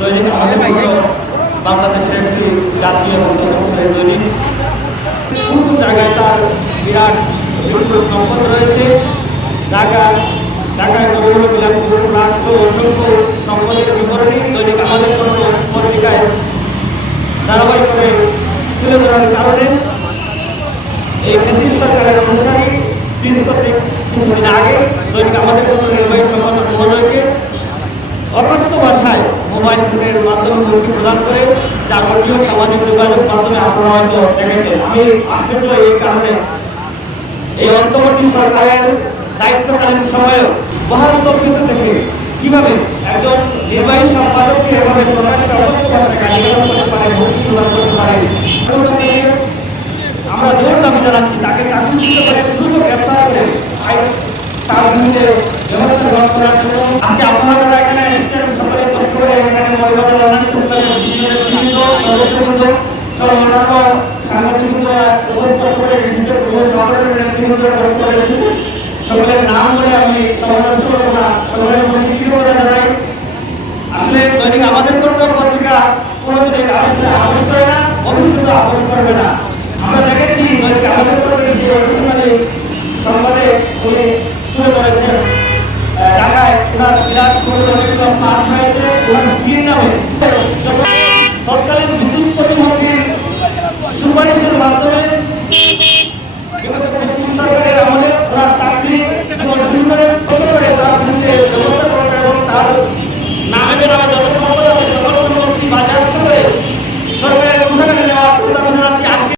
দৈনিক আমাদের বাংলাদেশের একটি জাতীয় এবং দৈনিক কোন জায়গায় তার বিরাট বিপুল সম্পদ রয়েছে। ঢাকা ঢাকায় কতগুলো বিলাসপুর প্লাট অসংখ্য সম্পদের বিবরণী দৈনিক আমাদের কোনো পত্রিকায় ধারাবাহিকভাবে তুলে ধরার কারণে এই ফেসিস সরকারের অনুসারী প্রিন্স কর্তৃক কিছুদিন আগে দৈনিক আমাদের কোনো নির্বাহী সম্পাদক মহোদয়কে ফোনের মাধ্যমে হুমকি প্রদান করে, যার অডিও সামাজিক যোগাযোগ মাধ্যমে আপনারা হয়তো দেখেছেন। আমি আশ্চর্য এই কারণে। এই অন্তর্বর্তী সরকারের দায়িত্বকালীন সময়ে বহাল তর্কিত থেকে কীভাবে একজন নির্বাহী সম্পাদককে এভাবে প্রকাশ্যে অকথ্য ভাষায় গালিগালাজ করতে পারে হুমকি প্রদান করতে পারে? আমরা জোর দাবি জানাচ্ছি, তাকে চাকরিচ্যুত করে দ্রুত গ্রেপ্তার করে তার বিরুদ্ধে ব্যবস্থা গ্রহণ করার জন্য। আজকে আপনারা যারা এখানে এসেছেন সকলে কষ্ট করে এখানে মহিলাদের অনলাইন ইসলামের নেতৃবৃন্দ সদস্যবৃন্দ সহ অন্যান্য কষ্ট করে এসেছেন সকলের নাম বলে আমি সময় নষ্ট করব না সকলের জানাই আসলে দৈনিক আমাদের কোনো পত্রিকা কোনোদিন কারোর সাথে আপোষ করে না ভবিষ্যতে আপোষ করবে না আমরা দেখেছি দৈনিক আমাদের পত্রিকা অনুষ্ঠানে সংবাদে উনি তুলে ধরেছেন ঢাকায় ওনার অনেকগুলো পার্ক